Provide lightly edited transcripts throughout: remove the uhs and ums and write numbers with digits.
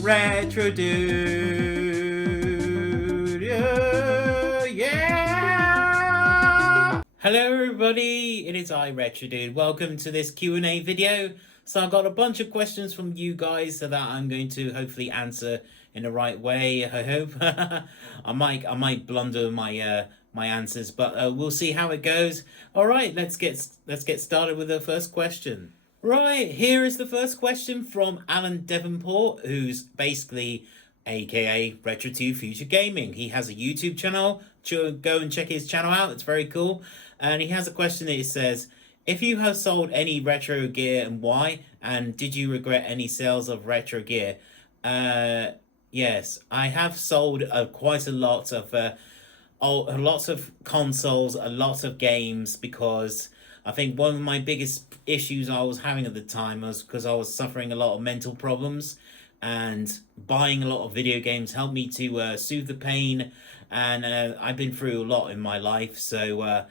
Retrodude. Yeah! Hello everybody, it is I, Retrodude. Welcome to this Q&A video. So I've got a bunch of questions from you guys so that I'm going to hopefully answer in the right way, I hope. I might blunder my my answers, but we'll see how it goes. All right, let's get started with the first question. Right, here is the first question from Alan Devonport, who's basically aka Retrodude Future Gaming. He has a YouTube channel. Go and check his channel out. It's very cool. And he has a question that says, if you have sold any retro gear and why, and did you regret any sales of retro gear? Yes, I have sold quite a lot of lots of consoles, a lot of games, because I think one of my biggest issues I was having at the time was because I was suffering a lot of mental problems, and buying a lot of video games helped me to soothe the pain, and I've been through a lot in my life, so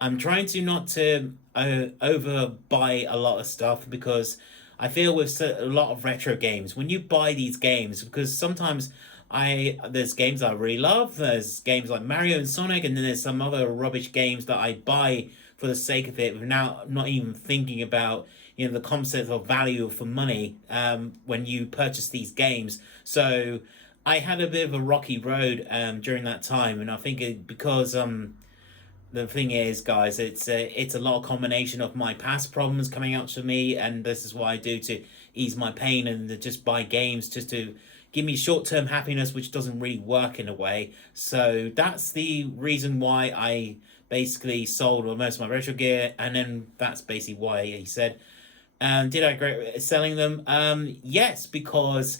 I'm trying to not to over buy a lot of stuff, because I feel with a lot of retro games, when you buy these games, because sometimes there's games I really love, there's games like Mario and Sonic, and then there's some other rubbish games that I buy for the sake of it, without not even thinking about the concept of value for money when you purchase these games. So I had a bit of a rocky road during that time, and I think because the thing is, guys, it's a lot of combination of my past problems coming out to me, and this is what I do to ease my pain, and to just buy games just to give me short-term happiness, which doesn't really work in a way. So that's the reason why I basically sold most of my retro gear, and then that's basically why he said, did I regret selling them? Yes, because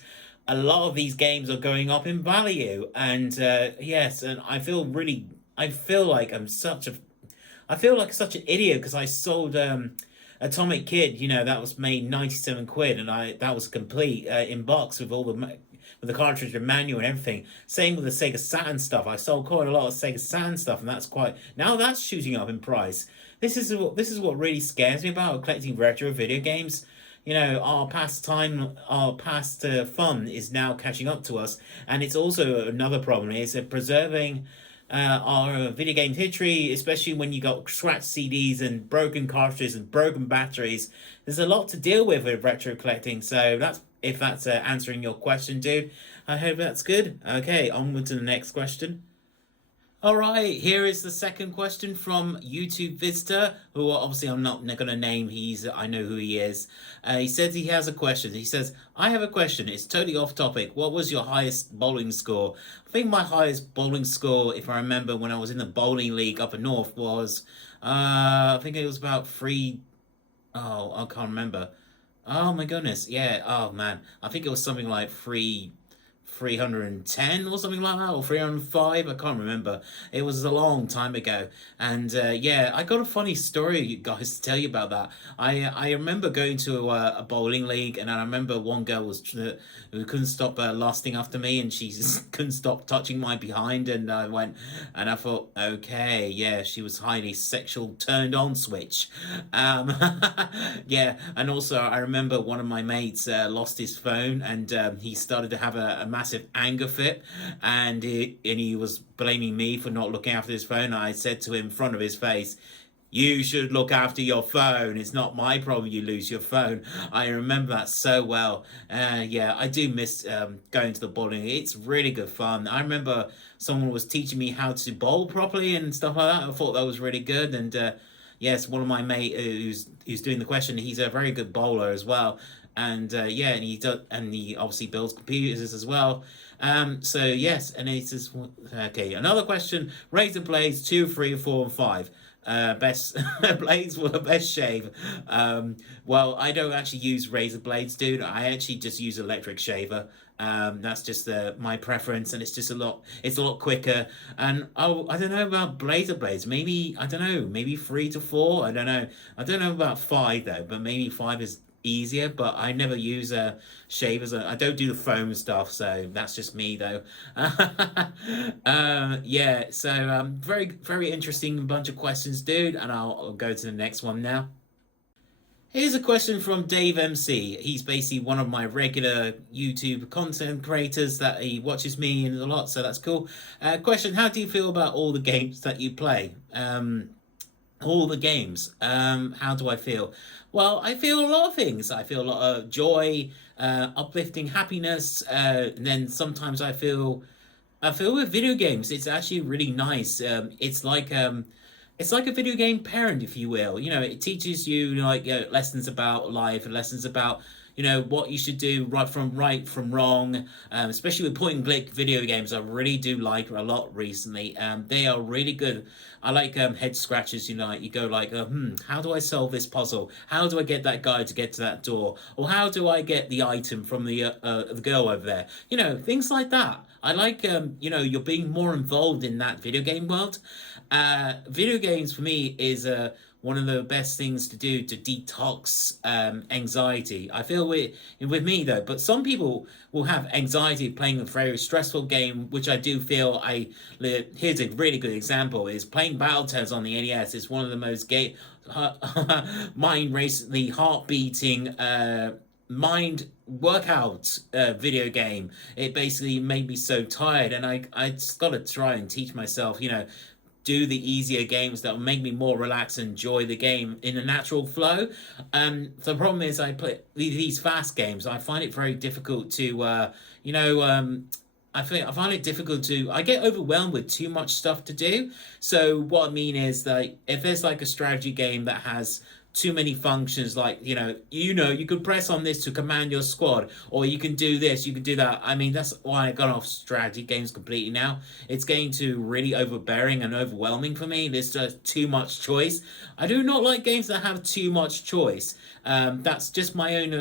a lot of these games are going up in value, and yes, and I feel like I feel like such an idiot, because I sold Atomic Kid, that was made 97 quid, and that was complete in box with all with the cartridge and manual and everything. Same with the Sega Saturn stuff. I sold quite a lot of Sega Saturn stuff, and that's shooting up in price. This is what really scares me about collecting retro video games. Our past fun is now catching up to us, and it's also another problem is preserving our video game history, especially when you got scratched CDs and broken cartridges and broken batteries. There's a lot to deal with retro collecting. So if that's answering your question, dude. I hope that's good. Okay, onward to the next question. All right, here is the second question from YouTube Visitor, who obviously I'm not going to name. I know who he is. He says he has a question. He says, I have a question. It's totally off topic. What was your highest bowling score? I think my highest bowling score, if I remember, when I was in the bowling league up in North was, I think it was about I can't remember. Oh my goodness, yeah, oh man. I think it was something like 310 or something like that, or 305. I can't remember. It was a long time ago, and yeah, I got a funny story, guys, to tell you about that. I remember going to a bowling league, and I remember one girl who couldn't stop lusting after me, and she just couldn't stop touching my behind, and I thought, okay, yeah, she was highly sexual turned on switch. Yeah, and also I remember one of my mates lost his phone, and he started to have a massive anger fit, and he was blaming me for not looking after his phone. I said to him in front of his face, you should look after your phone. It's not my problem you lose your phone. I remember that so well. Yeah, I do miss going to the bowling. It's really good fun. I remember someone was teaching me how to bowl properly and stuff like that. I thought that was really good. And yes, one of my mate who's doing the question, he's a very good bowler as well. And yeah, and he obviously builds computers as well. So yes, and it says, okay, another question: razor blades 2, 3, 4, and 5. Best blades for best shave. Well, I don't actually use razor blades, dude. I actually just use electric shaver. That's just my preference, and it's a lot quicker. And I don't know about razor blades. Maybe, I don't know, maybe 3 to 4. I don't know. I don't know about 5 though, but maybe 5 is easier. But I never use shavers. I don't do the foam stuff, so that's just me though. Yeah, so very, very interesting bunch of questions, dude, and I'll go to the next one now. Here's a question from Dave MC. He's basically one of my regular YouTube content creators that he watches me in a lot, so that's cool. Question: how do you feel about all the games that you play? All the games. How do I feel? Well, I feel a lot of things. I feel a lot of joy, uplifting happiness, and then sometimes I feel with video games, it's actually really nice. It's like a video game parent, if you will. You know, it teaches you like lessons about life and lessons about what you should do right from wrong. Especially with point and click video games, I really do like a lot recently. They are really good. I like head scratchers. You know, like you go like, how do I solve this puzzle? How do I get that guy to get to that door? Or how do I get the item from the girl over there? You know, things like that. I like you're being more involved in that video game world. Video games for me is one of the best things to do to detox anxiety. I feel with me though, but some people will have anxiety playing a very stressful game, which I do feel here's a really good example is playing Battletoads on the NES is one of the most mind racingly heart beating mind workout video game. It basically made me so tired, and I just got to try and teach myself, do the easier games that will make me more relaxed and enjoy the game in a natural flow. The problem is I play these fast games. I find it very difficult to, I find it difficult to. I get overwhelmed with too much stuff to do. So what I mean is that if there's like a strategy game that has too many functions, like you could press on this to command your squad, or you can do this, you can do that. I mean, that's why I got off strategy games completely now. It's getting to really overbearing and overwhelming for me. There's just too much choice. I do not like games that have too much choice. That's just my own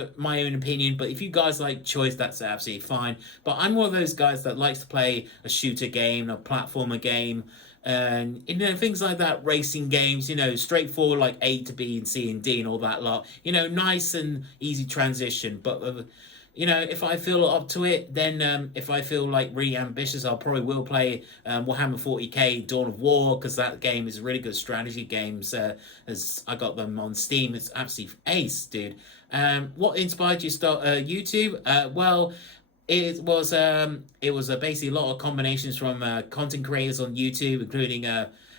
opinion, but if you guys like choice, that's absolutely fine. But I'm one of those guys that likes to play a shooter game, a platformer game, and things like that, racing games, straightforward, like A to B and C and D and all that lot, nice and easy transition. But if I feel up to it, then if I feel like really ambitious, I'll probably will play Warhammer 40k Dawn of War, because that game is a really good strategy games. As I got them on Steam, it's absolutely ace, dude. What inspired you to start YouTube? Well, it was basically a lot of combinations from content creators on YouTube, including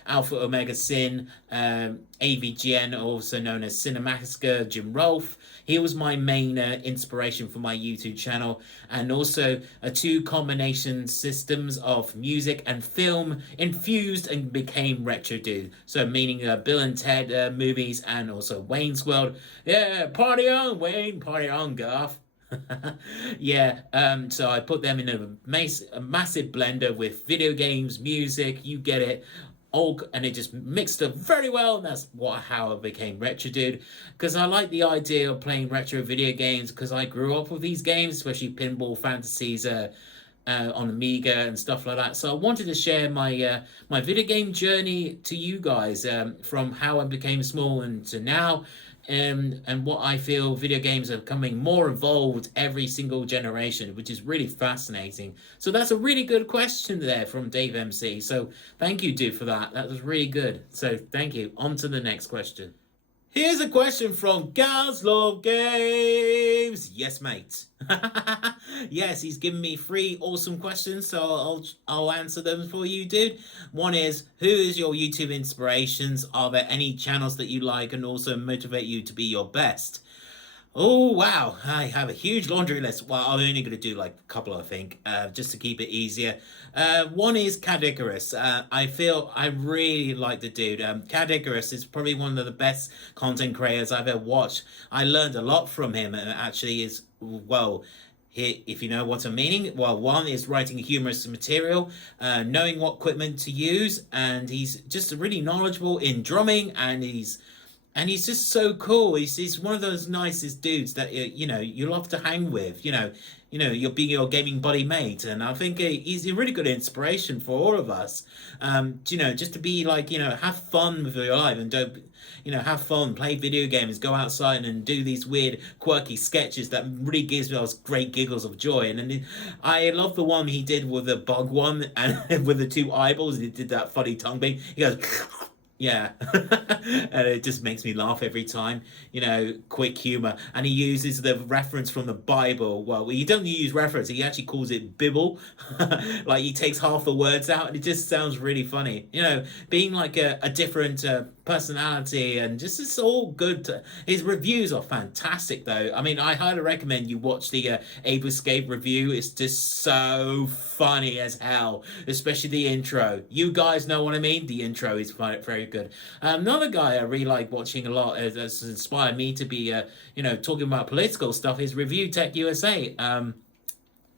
Alpha Omega Sin, AVGN, also known as Cinematica, Jim Rolfe. He was my main inspiration for my YouTube channel, and also two combination systems of music and film infused and became Retrodude. So meaning Bill and Ted movies, and also Wayne's World. Yeah, party on, Wayne, party on, Garth. Yeah, so I put them in a massive blender with video games, music, you get it, all, and it just mixed up very well, and that's how I became Retrodude, because I like the idea of playing retro video games, because I grew up with these games, especially Pinball Fantasies on Amiga and stuff like that. So I wanted to share my video game journey to you guys, from how I became small and to now, and what I feel video games are becoming more evolved every single generation, which is really fascinating. So that's a really good question there from Dave MC. So thank you, dude, for that. That was really good. So thank you. On to the next question. Here's a question from Gals Love Games. Yes, mate. Yes, he's given me 3 awesome questions, so I'll answer them for you, dude. One is, who is your YouTube inspirations? Are there any channels that you like and also motivate you to be your best? Oh, wow. I have a huge laundry list. Well, I'm only going to do like a couple, I think, just to keep it easier. One is Cad Icarus. I feel I really like the dude. Cad Icarus is probably one of the best content creators I've ever watched. I learned a lot from him, and actually is, well, if you know what I'm meaning, well, one is writing humorous material, knowing what equipment to use, and he's just really knowledgeable in drumming, and he's just so cool. He's one of those nicest dudes that you love to hang with. You'll be your gaming buddy mate, and I think he's a really good inspiration for all of us. Just to be like, have fun with your life, and don't, have fun, play video games, go outside and do these weird, quirky sketches that really gives us great giggles of joy. And then I love the one he did with the bug one, and with the 2 eyeballs, he did that funny tongue thing. He goes. Yeah. And it just makes me laugh every time. Quick humor. And he uses the reference from the Bible. Well, he doesn't use reference, he actually calls it Bibble. Like he takes half the words out, and it just sounds really funny. Being like a different personality, and just it's all good. His reviews are fantastic, though. I mean, I highly recommend you watch the Ape Escape review. It's just so funny as hell, especially the intro. You guys know what I mean? The intro is very good. Another guy I really like watching a lot has inspired me to be, talking about political stuff is Review Tech USA.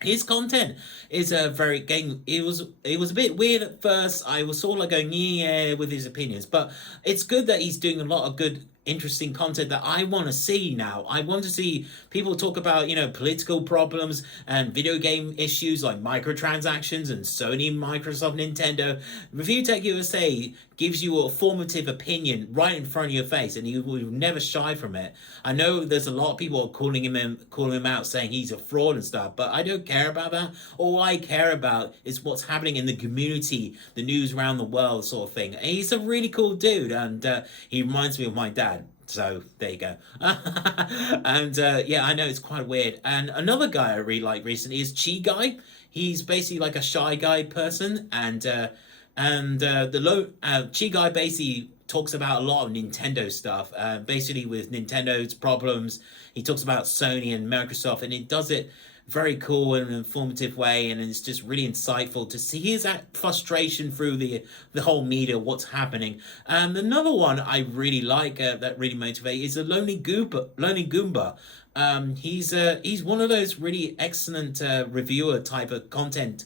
His content is a very game. It was a bit weird at first. I was sort of like going yeah with his opinions, but it's good that he's doing a lot of good, interesting content that I want to see now. I want to see people talk about political problems and video game issues like microtransactions and Sony, Microsoft, Nintendo. Review Tech USA gives you a formative opinion right in front of your face, and you will never shy from it. I know there's a lot of people calling him out, saying he's a fraud and stuff, but I don't care about that. All I care about is what's happening in the community, the news around the world, sort of thing. He's a really cool dude, and he reminds me of my dad. So there you go. And yeah, I know it's quite weird. And another guy I really like recently is Chi Guy. He's basically like a shy guy person, and Chi Guy basically talks about a lot of Nintendo stuff. Basically with Nintendo's problems, he talks about Sony and Microsoft, and he does it very cool and informative way, and it's just really insightful to see his frustration through the whole media, what's happening. Another one I really like that really motivates is a Lonely Goomba. He's one of those really excellent reviewer type of content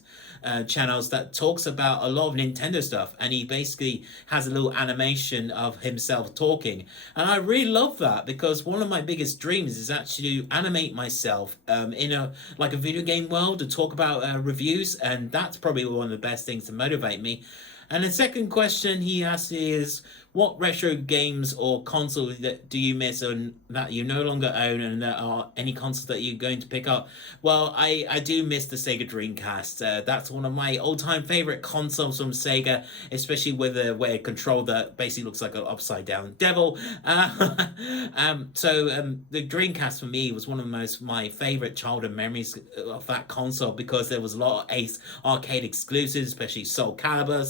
channels that talks about a lot of Nintendo stuff, and he basically has a little animation of himself talking, and I really love that because one of my biggest dreams is actually to animate myself in a video game world to talk about reviews, and that's probably one of the best things to motivate me. And the second question he asks is, what retro games or consoles that do you miss and that you no longer own, and there are any consoles that you're going to pick up? Well, I do miss the Sega Dreamcast. That's one of my all-time favorite consoles from Sega, especially with the way it controlled that basically looks like an upside-down devil. The Dreamcast for me was one of my favorite childhood memories of that console, because there was a lot of Ace Arcade exclusives, especially Soul Calibur,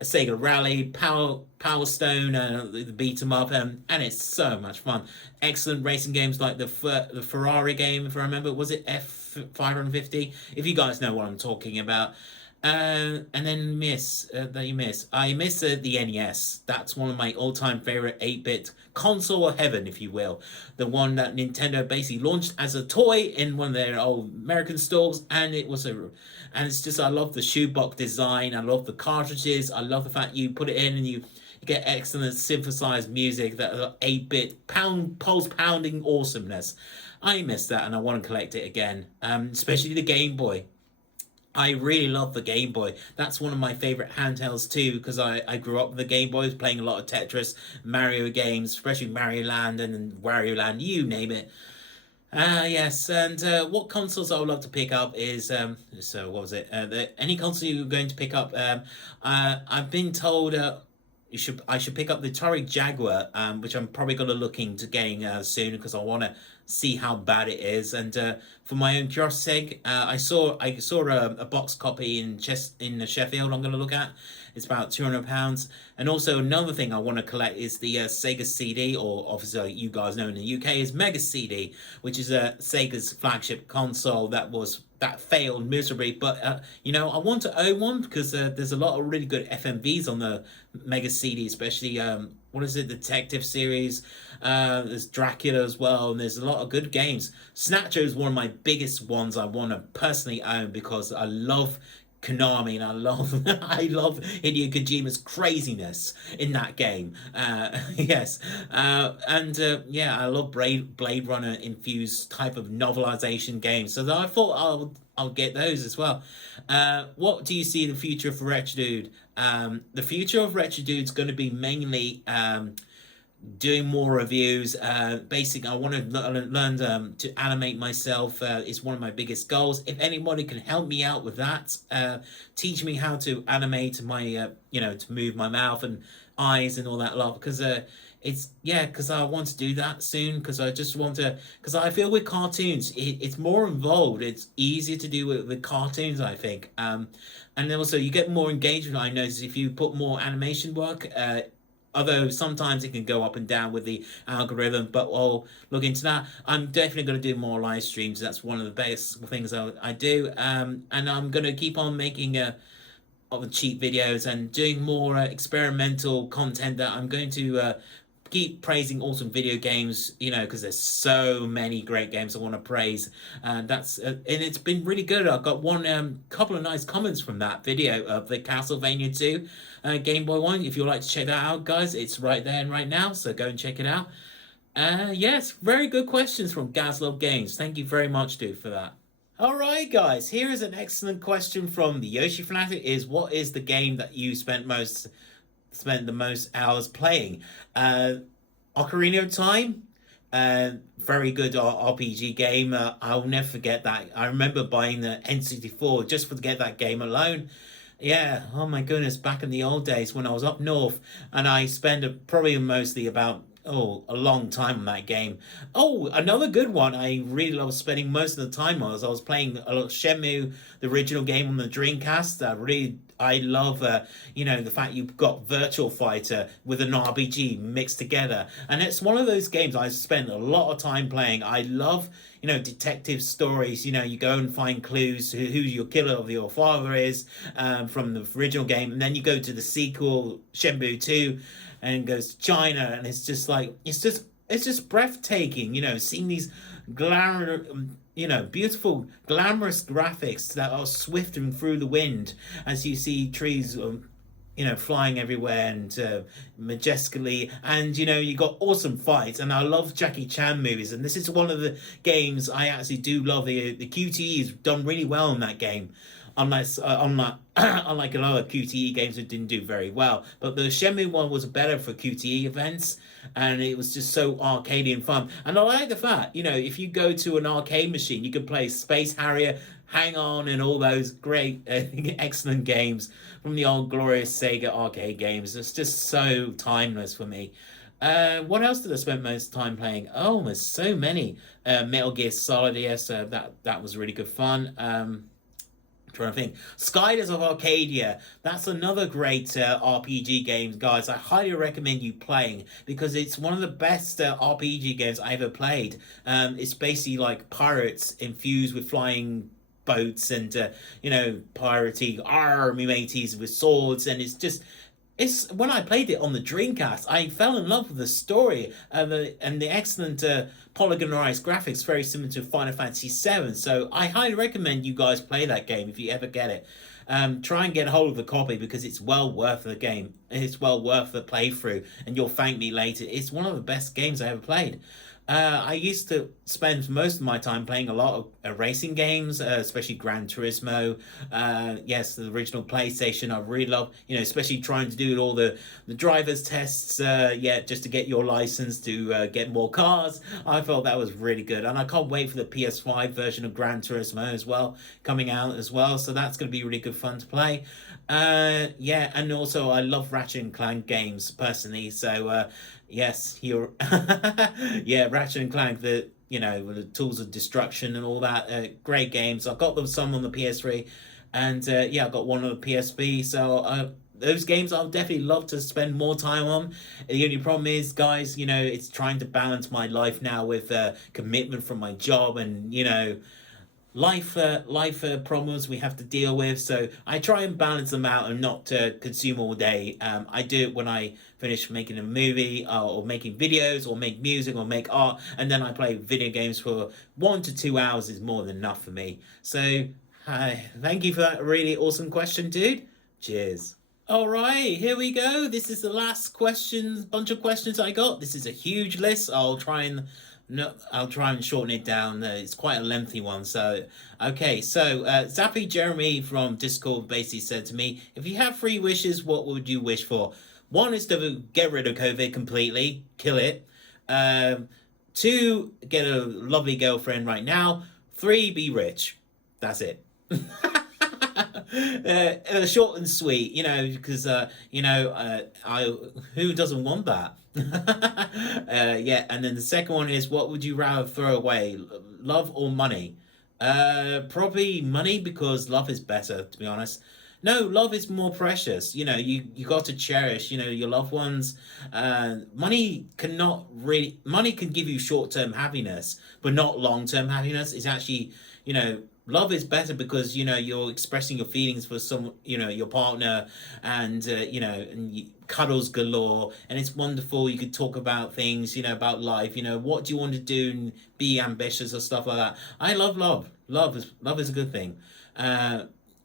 Sega Rally, Power Stone, the beat 'em up, and it's so much fun. Excellent racing games like the Ferrari game, if I remember, was it F550? If you guys know what I'm talking about. And then I miss the NES. That's one of my all-time favorite 8-bit console of heaven, if you will. The one that Nintendo basically launched as a toy in one of their old American stores, and it's just, I love the shoebox design. I love the cartridges. I love the fact you put it in and you get excellent synthesized music, that 8-bit pulse pounding awesomeness. I miss that, and I want to collect it again. Especially the Game Boy. I really love the Game Boy. That's one of my favorite handhelds too, because I grew up with the Game Boy, playing a lot of Tetris, Mario games, especially Mario Land and Wario Land, you name it. Yes, and what consoles I would love to pick up is so what was it? Any console you're going to pick up? I've been told I should pick up the Atari Jaguar, which I'm probably going to look into getting soon, because I want to see how bad it is. And for my own curiosity's sake, I saw a box copy in Sheffield. I'm going to look at. It's about £200. And also another thing I want to collect is the Sega CD, or obviously you guys know in the UK is Mega CD, which is Sega's flagship console that failed miserably. But I want to own one, because there's a lot of really good FMVs on the Mega CD, especially what is it, the Detective series. There's Dracula as well, and there's a lot of good games. Snatcher is one of my biggest ones I want to personally own, because I love Konami, and I love Hideo Kojima's craziness in that game. Yes, I love Blade Runner infused type of novelization games. So I thought I'll get those as well. What do you see the future for Retrodude? The future of Retrodude is going to be mainly doing more reviews. Basically, I want to learn to animate myself. Is one of my biggest goals. If anybody can help me out with that, teach me how to animate my, to move my mouth and eyes and all that lot. Because because I want to do that soon. Because I just want to. Because I feel with cartoons, it's more involved. It's easier to do with cartoons, I think. And also you get more engagement. I notice if you put more animation work. Although sometimes it can go up and down with the algorithm, but I'll look into that. I'm definitely going to do more live streams. That's one of the best things I do. And I'm going to keep on making cheap videos and doing more experimental content that I'm going to keep praising awesome video games, because there's so many great games I want to praise. And it's been really good. I've got one couple of nice comments from that video of the Castlevania 2 Game Boy one. If you'd like to check that out, guys, it's right there and right now, so go and check it out. Yes, very good questions from Gazlove Games. Thank you very much, dude, for that. All right, guys, here is an excellent question from the Yoshi Fanatic. What is the game that you spent the most hours playing? Ocarina of Time, very good RPG game. I'll never forget that. I remember buying the N64 just to get that game alone. Yeah, oh my goodness, back in the old days when I was up north, and I spent probably mostly about a long time on that game. Oh, another good one I really love spending most of the time on. I was playing a lot of Shenmue, the original game on the Dreamcast. I love the fact you've got Virtual Fighter with an RPG mixed together, and it's one of those games I spend a lot of time playing. I love detective stories. You go and find clues who your killer of your father is, from the original game, and then you go to the sequel Shenmue 2 and goes to China, and it's just breathtaking, seeing these glamour, beautiful, glamorous graphics that are swifting through the wind as you see trees, flying everywhere and majestically, and you got awesome fights. And I love Jackie Chan movies, and this is one of the games I actually do love. The QTE is done really well in that game. Unlike a lot of QTE games that didn't do very well, but the Shenmue one was better for QTE events, and it was just so arcadey and fun. And I like the fact, if you go to an arcade machine, you can play Space Harrier, Hang On, and all those great, excellent games from the old glorious Sega arcade games. It's just so timeless for me. What else did I spend most time playing? Oh, there's so many. Metal Gear Solid, yes, that was really good fun. Trying to think. Skyders of Arcadia. That's another great RPG game, guys. I highly recommend you playing because it's one of the best RPG games I ever played. It's basically like pirates infused with flying boats and piratey army mateys with swords, and it's when I played it on the Dreamcast, I fell in love with the story and the excellent polygonized graphics, very similar to Final Fantasy VII. So I highly recommend you guys play that game if you ever get it. Try and get a hold of the copy because it's well worth the game. It's well worth the playthrough, and you'll thank me later. It's one of the best games I ever played. I used to spend most of my time playing a lot of racing games, especially Gran Turismo. Yes, the original PlayStation. I really love, especially trying to do all the driver's tests. Just to get your license to get more cars. I felt that was really good, and I can't wait for the PS5 version of Gran Turismo as well coming out as well. So that's going to be really good fun to play. And also I love Ratchet and Clank games personally. So yes, you're yeah, Ratchet and Clank, the tools of destruction and all that. Great games. I've got them some on the PS3, and I've got one on the PSP. So those games I'll definitely love to spend more time on. The only problem is, guys, it's trying to balance my life now with commitment from my job and life problems we have to deal with. So I try and balance them out and not consume all day. I do it when I finish making a movie or making videos or make music or make art, and then I play video games for 1 to 2 hours is more than enough for me. So thank you for that really awesome question, dude. Cheers. All right, here we go. This is the last bunch of questions I got. This is a huge list. I'll try and shorten it down. It's quite a lengthy one. So, okay. So, Zappy Jeremy from Discord basically said to me, if you have 3 wishes, what would you wish for? One is to get rid of COVID completely, kill it. Um, Two, get a lovely girlfriend right now. Three, be rich. That's it. Short and sweet, because I who doesn't want that? Yeah, and then the second one is, what would you rather throw away, love or money? Probably money, because love is better, to be honest. No, love is more precious. You got to cherish, your loved ones. Money can give you short-term happiness, but not long-term happiness. It's actually, love is better because, you're expressing your feelings for your partner, and, cuddles galore, and it's wonderful. You could talk about things, about life, what do you want to do, and be ambitious or stuff like that. I love love. Love is a good thing.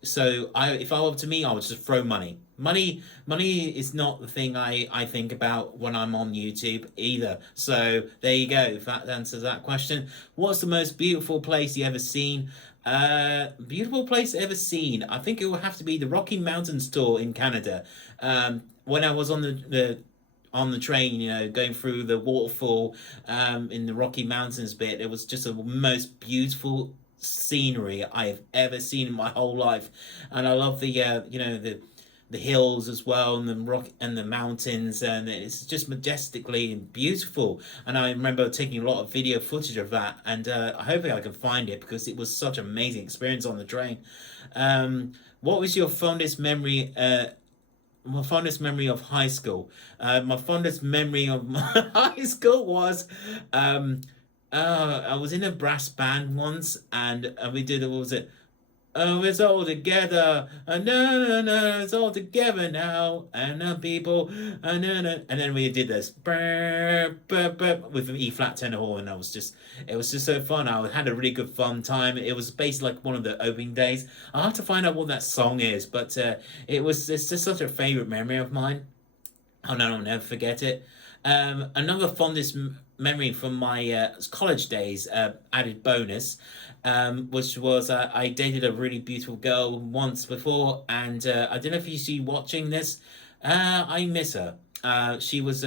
So if I were to me, I would just throw money. Money is not the thing I think about when I'm on YouTube either. So there you go. If that answers that question. What's the most beautiful place you ever seen? Beautiful place ever seen. I think it will have to be the Rocky Mountains tour in Canada. When I was on the train, going through the waterfall, in the Rocky Mountains bit, it was just the most beautiful scenery I have ever seen in my whole life. And I love the hills as well, and the rock and the mountains, and it's just majestically and beautiful. And I remember taking a lot of video footage of that, and hopefully I can find it, because it was such an amazing experience on the train. What was your fondest memory? My fondest memory of high school. My fondest memory of my high school was, I was in a brass band once, and we did, what was it? Oh, it's all together. No, no, no, it's all together now. And the people, no, no. And then we did this with an E flat tenor horn, and it was just so fun. I had a really good fun time. It was basically like one of the opening days. I'll have to find out what that song is, but it's just such a favorite memory of mine. Oh no, I'll never forget it. Another fondest memory from my college days, added bonus, which was, I dated a really beautiful girl once before, and I don't know if you see watching this. I miss her. She was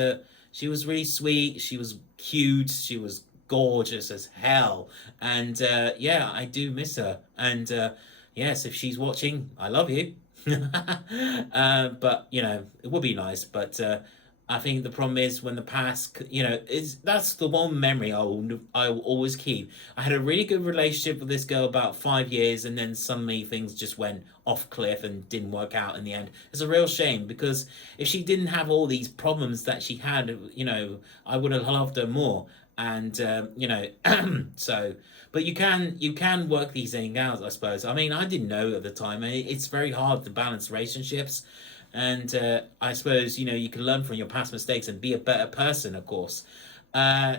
really sweet. She was cute. She was gorgeous as hell, and yeah, I do miss her. And yes, if she's watching, I love you. But it would be nice. But I think the problem is, when the past, is that's the one memory I will always keep. I had a really good relationship with this girl about 5 years, and then suddenly things just went off cliff and didn't work out in the end. It's a real shame, because if she didn't have all these problems that she had, I would have loved her more. And so, but you can work these things out, I suppose. I mean, I didn't know at the time. It's very hard to balance relationships, and I suppose you can learn from your past mistakes and be a better person, of course.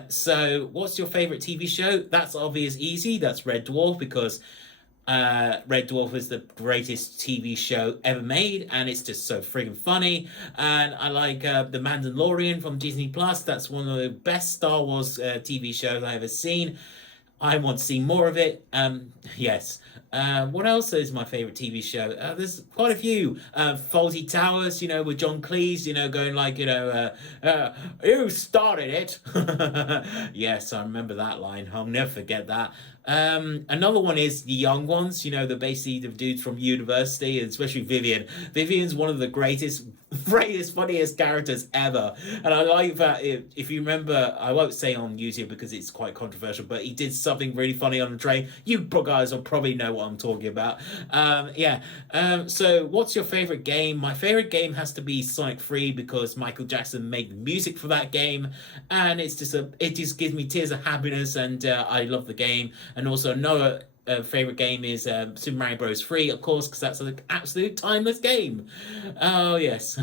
So what's your favorite TV show? That's obvious, easy. That's Red Dwarf, because Red Dwarf is the greatest TV show ever made, and it's just so freaking funny. And I like The Mandalorian from Disney Plus. That's one of the best Star Wars TV shows I've ever seen. I want to see more of it. Yes. What else is my favorite TV show? There's quite a few. Fawlty Towers, with John Cleese, going like, you started it. Yes, I remember that line. I'll never forget that. Another one is The Young Ones, the basically the dudes from university, and especially Vivian. Vivian's one of the greatest, funniest characters ever. And I like that, if you remember, I won't say on YouTube because it's quite controversial, but he did something really funny on the train. You guys will probably know what I'm talking about. Yeah. So what's your favorite game? My favorite game has to be Sonic 3, because Michael Jackson made the music for that game, and it just gives me tears of happiness, and I love the game. And also another favorite game is Super Mario Bros. 3, of course, because that's an absolute timeless game. Oh yes.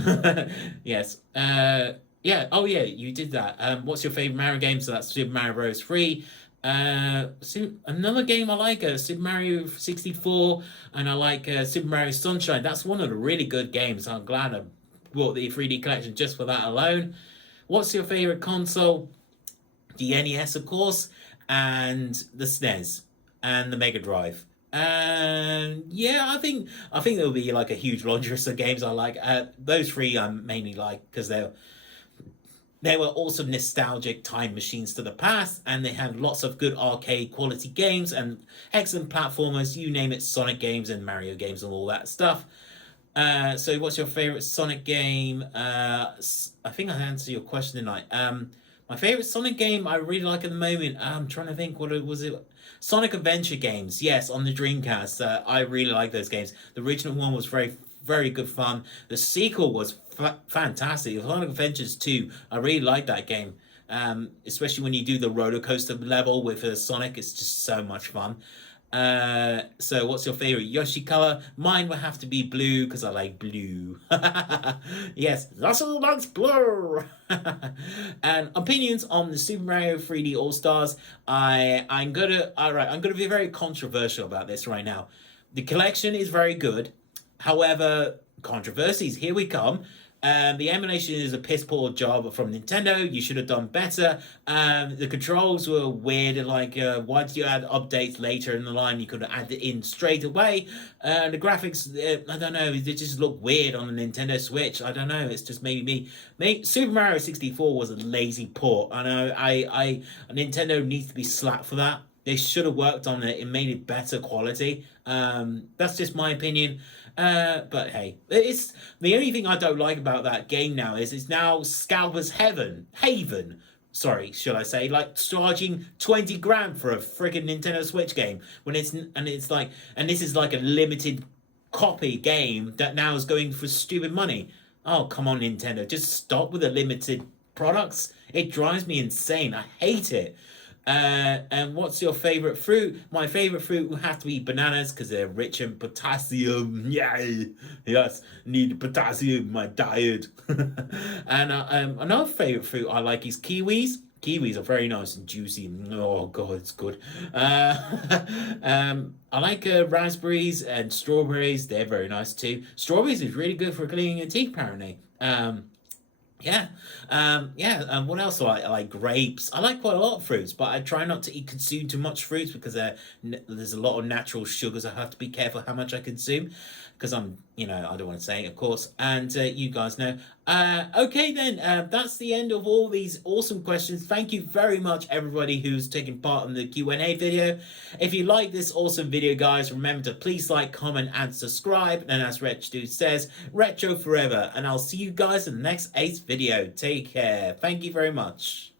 Yes. Yeah. Oh yeah, you did that. What's your favorite Mario game? So that's Super Mario Bros. 3. Another game I like, Super Mario 64, and I like Super Mario Sunshine. That's one of the really good games. I'm glad I bought the 3D collection just for that alone. What's your favorite console? The NES, of course, and the SNES, and the Mega Drive. And Yeah, I think there'll be like a huge laundry list of games I like. Those three I mainly like because they were also nostalgic time machines to the past, and they had lots of good arcade quality games and excellent platformers. You name it, Sonic games and Mario games and all that stuff. So what's your favorite Sonic game? I think I answered your question tonight. My favorite Sonic game I really like at the moment. I'm trying to think what it was. It Sonic Adventure games. Yes, on the Dreamcast. I really like those games. The original one was very good fun. The sequel was fantastic. Sonic Adventures 2. I really like that game. Especially when you do the roller coaster level with Sonic, it's just so much fun. So what's your favorite Yoshi color? Mine would have to be blue because I like blue. Yes, Russell likes blue. And opinions on the Super Mario 3D All Stars. I'm gonna be very controversial about this right now. The collection is very good. However, controversies, here we come. The emulation is a piss poor job from Nintendo. You should have done better. The controls were weird. Like, why did you add updates later in the line? You could have added it in straight away. The graphics, I don't know. They just look weird on the Nintendo Switch. I don't know. It's just maybe me. Super Mario 64 was a lazy port. I know. Nintendo needs to be slapped for that. They should have worked on it and made it better quality. That's just my opinion. But hey, it's the only thing I don't like about that game now is it's now Scalper's Haven. Sorry, should I say, like charging 20 grand for a friggin' Nintendo Switch game when this is like a limited copy game that now is going for stupid money. Oh, come on, Nintendo, just stop with the limited products. It drives me insane. I hate it. And what's your favorite fruit? My favorite fruit would have to be bananas because they're rich in potassium. Yay! Yes, need potassium in my diet. And another favorite fruit I like is kiwis. Kiwis are very nice and juicy. Oh god, it's good. I like raspberries and strawberries. They're very nice too. Strawberries is really good for cleaning your teeth, apparently. Yeah, yeah. What else do I like? Grapes. I like quite a lot of fruits, but I try not to consume too much fruits because there's a lot of natural sugars. I have to be careful how much I consume because I don't want to say it, of course. And you guys know. Okay, then. That's the end of all these awesome questions. Thank you very much, everybody who's taken part in the Q&A video. If you like this awesome video, guys, remember to please like, comment, and subscribe. And as Retrodude says, retro forever. And I'll see you guys in the next 8th video. Take care. Thank you very much.